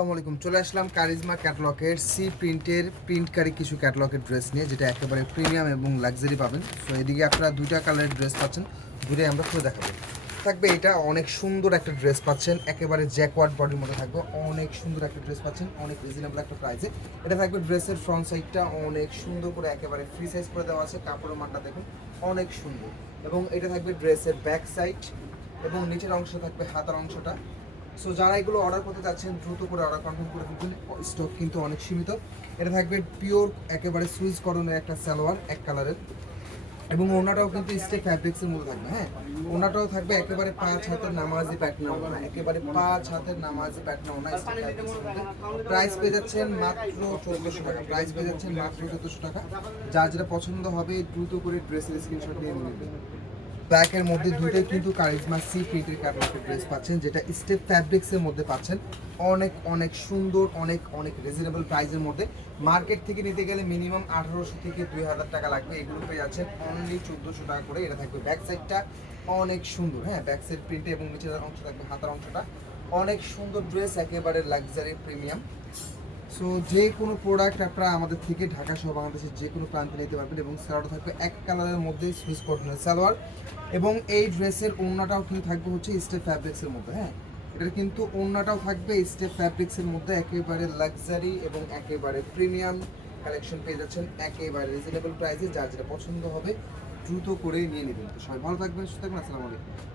আসসালামু আলাইকুম। চলে আসলাম কারিজমা ক্যাটালগের সি প্রিন্টের প্রিন্টকারী কিছু ক্যাটালগের ড্রেস নিয়ে, যেটা একেবারে প্রিমিয়াম এবং লাক্সারি পাবেন। সো এদিকে আপনারা দুইটা কালারের ড্রেস পাচ্ছেন, দুটোই আমরা খুলে দেখাবো। থাকবে এটা অনেক সুন্দর একটা ড্রেস পাচ্ছেন, একেবারে জ্যাকওয়ার্ড বডির মধ্যে থাকবে, অনেক সুন্দর একটা ড্রেস পাচ্ছেন অনেক রিজনেবল একটা প্রাইসে। এটা থাকবে ড্রেসের ফ্রন্ট সাইডটা অনেক সুন্দর করে একেবারে ফ্রি সাইজ করে দেওয়া আছে, কাপড়ের মানটা দেখুন অনেক সুন্দর। এবং এটা থাকবে ড্রেসের ব্যাক সাইড এবং নিচের অংশ থাকবে হাতার অংশটা। সো যারা এগুলো অর্ডার করতে চাচ্ছেন দ্রুত করে অর্ডার কনফার্ম করে ফেলবেন, স্টক কিন্তু অনেক সীমিত। এটা থাকবে পিওর একেবারে সুইচ কটনের একটা সালোয়ার এক কালারের, এবং ওনাটাও কিন্তু স্টে ফ্যাব্রিক্সের মধ্যে থাকবে। হ্যাঁ, ওনাটাও থাকবে একেবারে 5 হাতের নামাজি প্যাটার্ন ওনা, একেবারে 5 হাতের নামাজি প্যাটার্ন ওনা স্টে ফ্যাব্রিক্সের মধ্যে। প্রাইস পেয়ে যাচ্ছেন মাত্র 1400 টাকা। প্রাইস পেয়ে যাচ্ছেন মাত্র 1400 টাকা। যার যেটা পছন্দ হবে দ্রুত করে ড্রেসের স্ক্রিনশট নিয়ে নেবেন। ব্ল্যাকের মধ্যে দুটোই কিন্তু কারিজমা সি প্রিন্টের ক্যাটালগের ড্রেস পাচ্ছেন, যেটা স্টেপ ফ্যাব্রিক্সের মধ্যে পাচ্ছেন। অনেক অনেক সুন্দর, অনেক অনেক রিজনেবল প্রাইসের মধ্যে। মার্কেট থেকে নিতে গেলে মিনিমাম 1800 থেকে 2000 টাকা লাগবে, এগুলো পেয়ে যাচ্ছেন অনলি 1400 টাকা করে। এটা থাকবে ব্যাক সাইডটা অনেক সুন্দর, হ্যাঁ ব্যাক সাইড প্রিন্টে, এবং নিচের অংশ থাকবে হাতার অংশটা। অনেক সুন্দর ড্রেস, একেবারে লাক্সারি প্রিমিয়াম। সো যে কোনো প্রোডাক্ট আপনারা আমাদের থেকে ঢাকা সহ বাংলাদেশের যে কোনো প্রান্তে নিতে পারবেন। এবং সালোয়ারটা থাকবে এক কালারের মধ্যে সুইচ কটনের সালোয়ার, এবং এই ড্রেসের ওড়নাটাও কিন্তু থাকবে হচ্ছে স্টেপ ফ্যাব্রিক্সের মধ্যে। হ্যাঁ, এটার কিন্তু ওড়নাটাও থাকবে স্টেপ ফ্যাব্রিক্সের মধ্যে, একেবারে লাক্সারি এবং একেবারে প্রিমিয়াম কালেকশন পেয়ে যাচ্ছেন একেবারে রিজনেবল প্রাইসে। যার যেটা পছন্দ হবে দ্রুত করে নিয়ে নেবেন। তো সবাই ভালো থাকবেন, সুস্থ থাকবেন, আসসালামু আলাইকুম।